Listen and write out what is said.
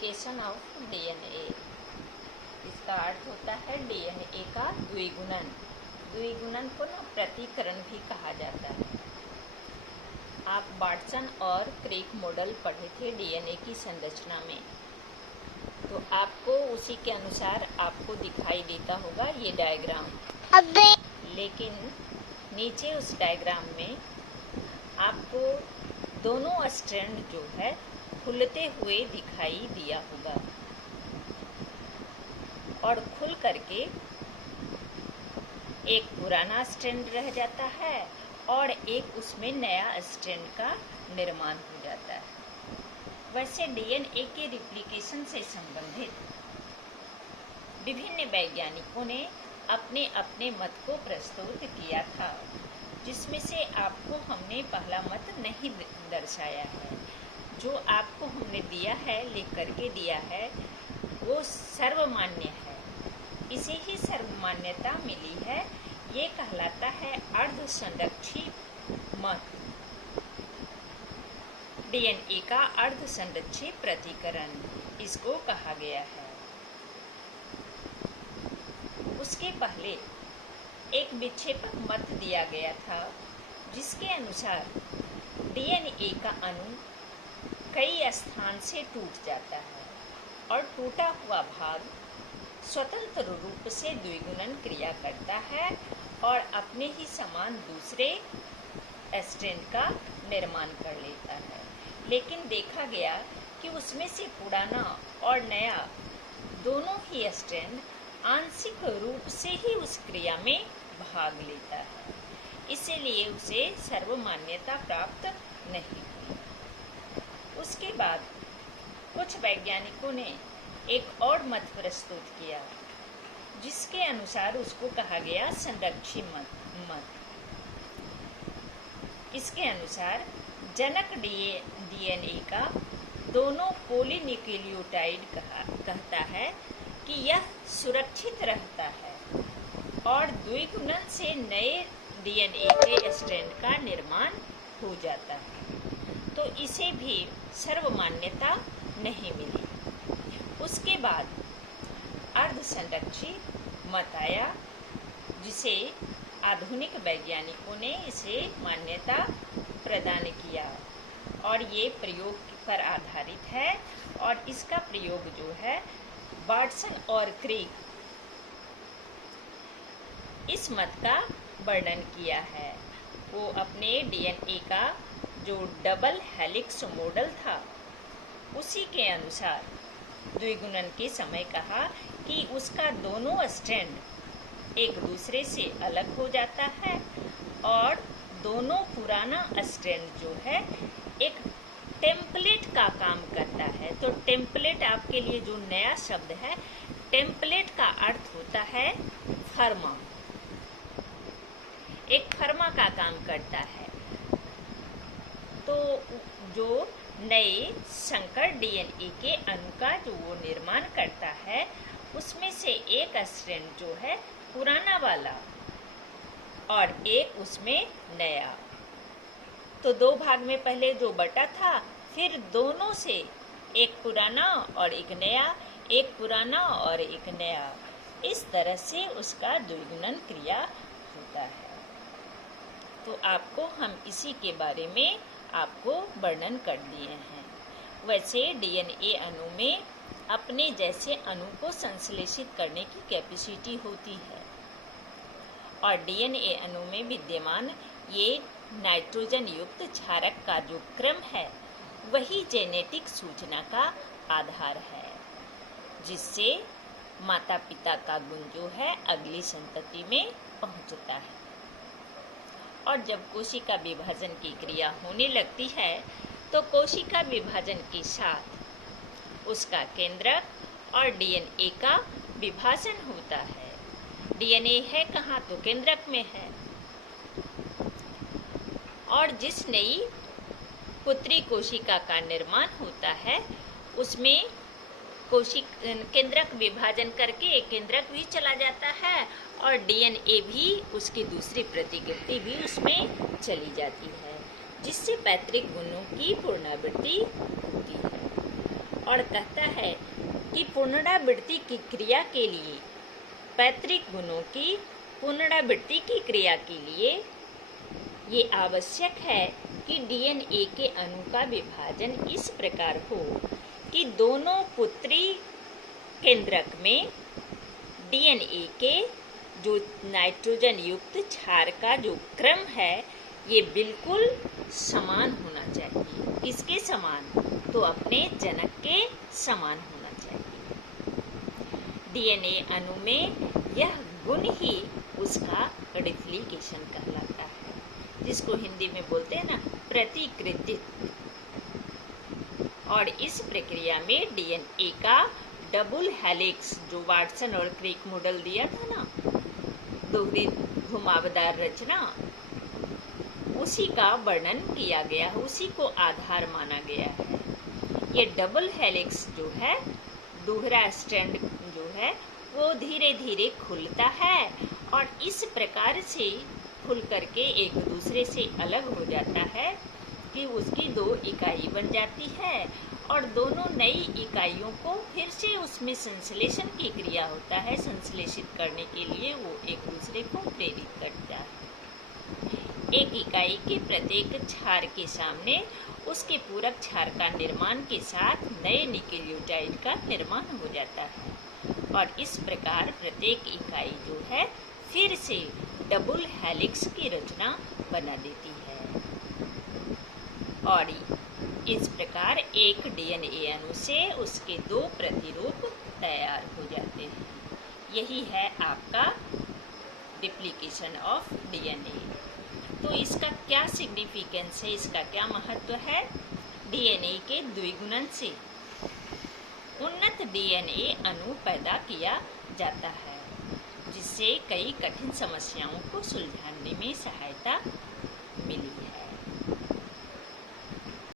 Replication of DNA. इसका अर्थ होता है डीएनए का द्विगुणन। द्विगुणन को ना प्रतिकरण भी कहा जाता है। आप वाटसन और क्रिक मॉडल पढ़े थे डीएनए की संरचना में, तो आपको उसी के अनुसार आपको दिखाई देता होगा ये डायग्राम। लेकिन नीचे उस डायग्राम में आपको दोनों स्ट्रैंड जो है खुलते हुए दिखाई दिया होगा और खुल करके एक पुराना स्ट्रैंड रह जाता है और एक उसमें नया स्ट्रैंड का निर्माण हो जाता है। वैसे डीएनए के रिप्लिकेशन से संबंधित विभिन्न वैज्ञानिकों ने अपने अपने मत को प्रस्तुत किया था, जिसमें से आपको हमने पहला मत नहीं दर्शाया है। जो आपको हमने दिया है, लिख करके दिया है, वो सर्वमान्य है। इसे ही सर्वमान्यता मिली है। ये कहलाता है अर्ध संरक्षित मत, डीएनए का अर्ध संरक्षित प्रतिकरण इसको कहा गया है। उसके पहले एक विक्षेपक मत दिया गया था, जिसके अनुसार डीएनए का अणु कई स्थान से टूट जाता है और टूटा हुआ भाग स्वतंत्र रूप से द्विगुणन क्रिया करता है और अपने ही समान दूसरे स्ट्रैंड का निर्माण कर लेता है। लेकिन देखा गया कि उसमें से पुराना और नया दोनों ही स्ट्रैंड आंशिक रूप से ही उस क्रिया में भाग लेता है, इसीलिए उसे सर्वमान्यता प्राप्त नहीं हुई। उसके बाद कुछ वैज्ञानिकों ने एक और मत प्रस्तुत किया, जिसके अनुसार उसको कहा गया संरक्षित मत। इसके अनुसार जनक डीएनए का दोनों पॉलीन्यूक्लियोटाइड कहता है कि यह सुरक्षित रहता है और द्विगुणन से नए डीएनए के स्ट्रैंड का निर्माण हो जाता है, तो इसे भी सर्वमान्यता नहीं मिली। उसके बाद अर्ध संरक्षित मत आया, जिसे आधुनिक वैज्ञानिकों ने इसे मान्यता प्रदान किया और ये प्रयोग पर आधारित है। और इसका प्रयोग जो है वाटसन और क्रिक इस मत का वर्णन किया है। वो अपने डीएनए का जो डबल हेलिक्स मॉडल था, उसी के अनुसार द्विगुणन के समय कहा कि उसका दोनों स्ट्रैंड एक दूसरे से अलग हो जाता है और दोनों पुराना स्ट्रैंड जो है एक टेम्पलेट का काम करता है। तो टेम्पलेट आपके लिए जो नया शब्द है, टेम्पलेट का अर्थ होता है फर्मा, एक फर्मा का काम करता है। तो जो नए संकर डीएनए के अणु का जो वो निर्माण करता है, उसमें से एक स्ट्रैंड जो है पुराना वाला और एक उसमें नया। तो दो भाग में पहले जो बटा था, फिर दोनों से एक पुराना और एक नया, एक पुराना और एक नया, इस तरह से उसका द्विगुणन क्रिया होता है। तो आपको हम इसी के बारे में आपको वर्णन कर दिए हैं। वैसे डीएनए अणु में अपने जैसे अणु को संश्लेषित करने की कैपेसिटी होती है और डीएनए अणु में विद्यमान ये नाइट्रोजन युक्त क्षारक का जो क्रम है, वही जेनेटिक सूचना का आधार है, जिससे माता पिता का गुण जो है अगली संतति में पहुंचता है। और जब कोशिका विभाजन की क्रिया होने लगती है, तो कोशिका विभाजन के साथ उसका केंद्रक और डीएनए का विभाजन होता है। डीएनए है कहाँ? तो केंद्रक में है। और जिस नई पुत्री कोशिका का निर्माण होता है, उसमें केंद्रक विभाजन करके एक केंद्रक भी चला जाता है और डीएनए भी उसकी दूसरी प्रतिकृति भी उसमें चली जाती है, जिससे पैतृक गुणों की पुनरावृत्ति होती है। और कहता है कि पुनरावृत्ति की क्रिया के लिए, पैतृक गुणों की पुनरावृत्ति की क्रिया के लिए ये आवश्यक है कि डीएनए के अणु का विभाजन इस प्रकार हो कि दोनों पुत्री केंद्रक में डीएनए के जो नाइट्रोजन युक्त क्षार का जो क्रम है ये बिल्कुल समान होना चाहिए। किसके समान? तो अपने जनक के समान होना चाहिए। डीएनए अणु में यह गुण ही उसका रिप्लिकेशन कहलाता है, जिसको हिंदी में बोलते हैं ना प्रतिकृति। और इस प्रक्रिया में डीएनए का डबल हेलिक्स, जो वाटसन और क्रिक मॉडल दिया था ना, दोहरी घुमावदार रचना, उसी का वर्णन किया गया है, उसी को आधार माना गया है। ये डबल हेलिक्स जो है, दोहरा स्ट्रैंड जो है, वो धीरे धीरे खुलता है और इस प्रकार से खुल करके एक दूसरे से अलग हो जाता है कि उसकी दो इकाई बन जाती है और दोनों नई इकाइयों को फिर से उसमें संश्लेषण की क्रिया होता है। संश्लेषित करने के लिए वो एक दूसरे को प्रेरित करता है। एक इकाई के प्रत्येक क्षार के सामने उसके पूरक क्षार का निर्माण के साथ नए न्यूक्लियोटाइड का निर्माण हो जाता है और इस प्रकार प्रत्येक इकाई जो है फिर से डबल हेलिक्स की रचना बना देती है और इस प्रकार एक डीएनए अणु से उसके दो प्रतिरूप तैयार हो जाते हैं। यही है आपका रिप्लिकेशन ऑफ डीएनए। तो इसका क्या सिग्निफिकेंस है, इसका क्या महत्व है? डीएनए के द्विगुणन से उन्नत डीएनए अणु पैदा किया जाता है, जिससे कई कठिन समस्याओं को सुलझाने में सहायता